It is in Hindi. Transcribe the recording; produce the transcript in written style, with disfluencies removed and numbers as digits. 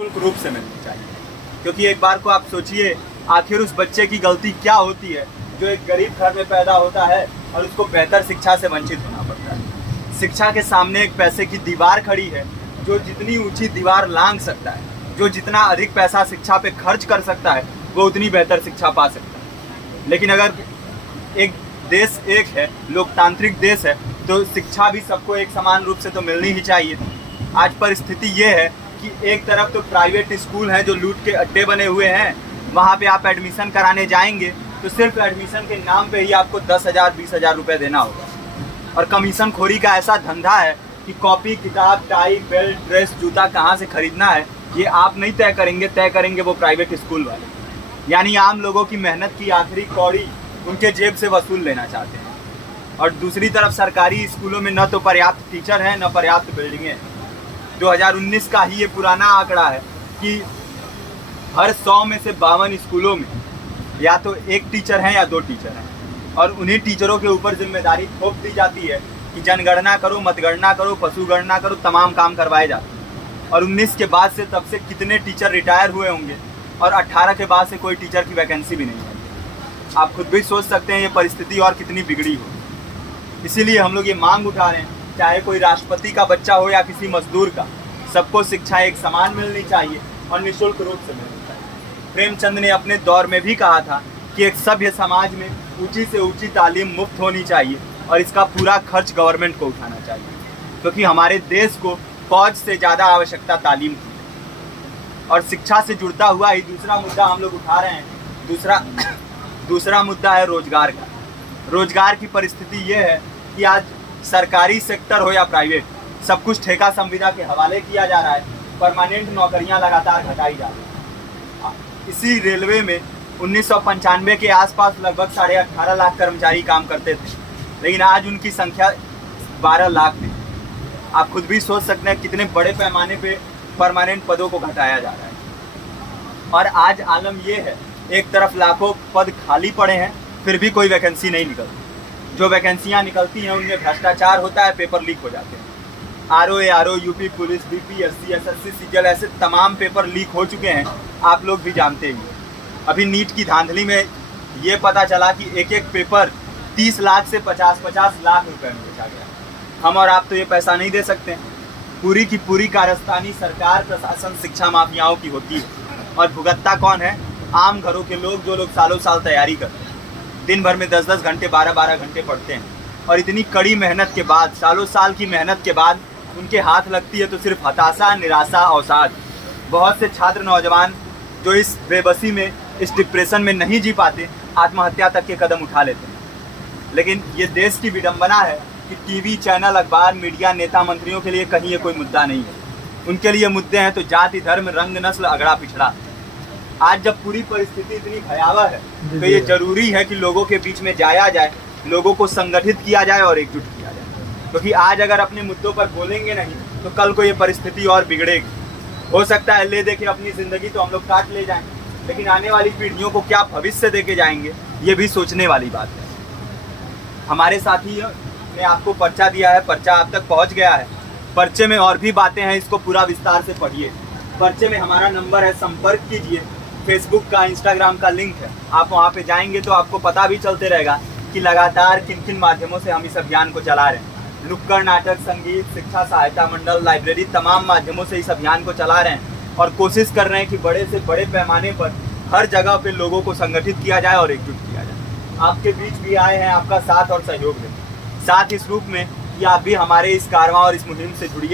निःशुल्क रूप से मिलनी चाहिए। क्योंकि एक बार को आप सोचिए, आखिर उस बच्चे की गलती क्या होती है जो एक गरीब घर में पैदा होता है और उसको बेहतर शिक्षा से वंचित होना पड़ता है। शिक्षा के सामने एक पैसे की दीवार खड़ी है, जो जितनी ऊंची दीवार लांघ सकता है, जो जितना अधिक पैसा शिक्षा पे खर्च कर सकता है, वो उतनी बेहतर शिक्षा पा सकता है। लेकिन अगर एक देश एक है, लोकतांत्रिक देश है, तो शिक्षा भी सबको एक समान रूप से तो मिलनी ही चाहिए। आज परिस्थिति ये है कि एक तरफ तो प्राइवेट स्कूल हैं जो लूट के अड्डे बने हुए हैं, वहाँ पे आप एडमिशन कराने जाएंगे तो सिर्फ एडमिशन के नाम पे ही आपको 10,000 20,000 रुपये देना होगा। और कमीशन खोरी का ऐसा धंधा है कि कॉपी, किताब, टाई, बेल्ट, ड्रेस, जूता कहाँ से खरीदना है ये आप नहीं तय करेंगे वो प्राइवेट स्कूल वाले। यानी आम लोगों की मेहनत की आखिरी कौड़ी उनके जेब से वसूल लेना चाहते हैं। और दूसरी तरफ सरकारी स्कूलों में न तो पर्याप्त टीचर हैं, न पर्याप्त बिल्डिंगें हैं। 2019 का ही ये पुराना आंकड़ा है कि हर 100 में से 52 स्कूलों में या तो एक टीचर हैं या 2 टीचर हैं। और उन्हीं टीचरों के ऊपर जिम्मेदारी थोप दी जाती है कि जनगणना करो, मतगणना करो, पशुगणना करो, तमाम काम करवाए जाते हैं। और 19 के बाद से तब से कितने टीचर रिटायर हुए होंगे और 18 के बाद से कोई टीचर की वैकेंसी भी नहीं है। आप खुद भी सोच सकते हैं ये परिस्थिति और कितनी बिगड़ी हो। इसीलिए हम लोग ये मांग उठा रहे हैं, चाहे कोई राष्ट्रपति का बच्चा हो या किसी मजदूर का, सबको शिक्षा एक समान मिलनी चाहिए और निःशुल्क रूप से मिलनी चाहिए। प्रेमचंद ने अपने दौर में भी कहा था कि एक सभ्य समाज में ऊंची से ऊंची तालीम मुफ्त होनी चाहिए और इसका पूरा खर्च गवर्नमेंट को उठाना चाहिए, क्योंकि हमारे देश को फौज से ज़्यादा आवश्यकता तालीम की है। और शिक्षा से जुड़ता हुआ ही दूसरा मुद्दा हम लोग उठा रहे हैं। दूसरा मुद्दा है रोजगार का। रोजगार की परिस्थिति ये है कि आज सरकारी सेक्टर हो या प्राइवेट, सब कुछ ठेका संविदा के हवाले किया जा रहा है। परमानेंट नौकरियां लगातार घटाई जा रही हैं। इसी रेलवे में 1995 के आसपास लगभग 18.5 लाख कर्मचारी काम करते थे, लेकिन आज उनकी संख्या 12 लाख थी। आप खुद भी सोच सकते हैं कितने बड़े पैमाने पे परमानेंट पदों को घटाया जा रहा है। और आज आलम ये है, एक तरफ लाखों पद खाली पड़े हैं, फिर भी कोई वैकेंसी नहीं निकलती। जो वैकेंसियां निकलती हैं उनमें भ्रष्टाचार होता है, पेपर लीक हो जाते हैं। RO, UP police, BPSC, SSC, CGL, ऐसे तमाम पेपर लीक हो चुके हैं, आप लोग भी जानते ही। अभी नीट की धांधली में ये पता चला कि एक एक पेपर 30 लाख से 50-50 लाख रुपए में बेचा गया। हम और आप तो ये पैसा नहीं दे सकते। पूरी की पूरी कारस्तानी सरकार, प्रशासन, शिक्षा माफियाओं की होती है। और भुगतता कौन है? आम घरों के लोग, जो लोग सालों साल तैयारी करते हैं, दिन भर में 10-10 घंटे, 12-12 घंटे पढ़ते हैं। और इतनी कड़ी मेहनत के बाद, सालों साल की मेहनत के बाद उनके हाथ लगती है तो सिर्फ हताशा, निराशा, अवसाद। बहुत से छात्र नौजवान जो इस बेबसी में, इस डिप्रेशन में नहीं जी पाते, आत्महत्या तक के कदम उठा लेते हैं। लेकिन ये देश की विडंबना है कि टीवी चैनल, अखबार, मीडिया, नेता, मंत्रियों के लिए कहीं ये कोई मुद्दा नहीं है। उनके लिए मुद्दे हैं तो जाति, धर्म, रंग, नस्ल, अगड़ा पिछड़ा। आज जब पूरी परिस्थिति इतनी भयावह है तो ये जरूरी है कि लोगों के बीच में जाया जाए, लोगों को संगठित किया जाए और एकजुट किया जाए। क्योंकि आज अगर अपने मुद्दों पर बोलेंगे नहीं तो कल को ये परिस्थिति और बिगड़ेगी। हो सकता है ले देके अपनी ज़िंदगी तो हम लोग काट ले जाएं, लेकिन आने वाली पीढ़ियों को क्या भविष्य देके जाएंगे, ये भी सोचने वाली बात है। हमारे साथी ने आपको पर्चा दिया है, पर्चा आप तक पहुँच गया है। पर्चे में और भी बातें हैं, इसको पूरा विस्तार से पढ़िए। पर्चे में हमारा नंबर है, संपर्क कीजिए। फेसबुक का, इंस्टाग्राम का लिंक है, आप वहाँ पे जाएंगे तो आपको पता भी चलते रहेगा कि लगातार किन किन माध्यमों से हम इस अभियान को चला रहे हैं। नुक्कड़ नाटक, संगीत, शिक्षा सहायता मंडल, लाइब्रेरी, तमाम माध्यमों से इस अभियान को चला रहे हैं और कोशिश कर रहे हैं कि बड़े से बड़े पैमाने पर हर जगह पे लोगों को संगठित किया जाए और एकजुट किया जाए। आपके बीच भी आए हैं आपका साथ और सहयोग दें, साथ इस रूप में कि आप भी हमारे इस कारवां और इस मुहिम से जुड़िए।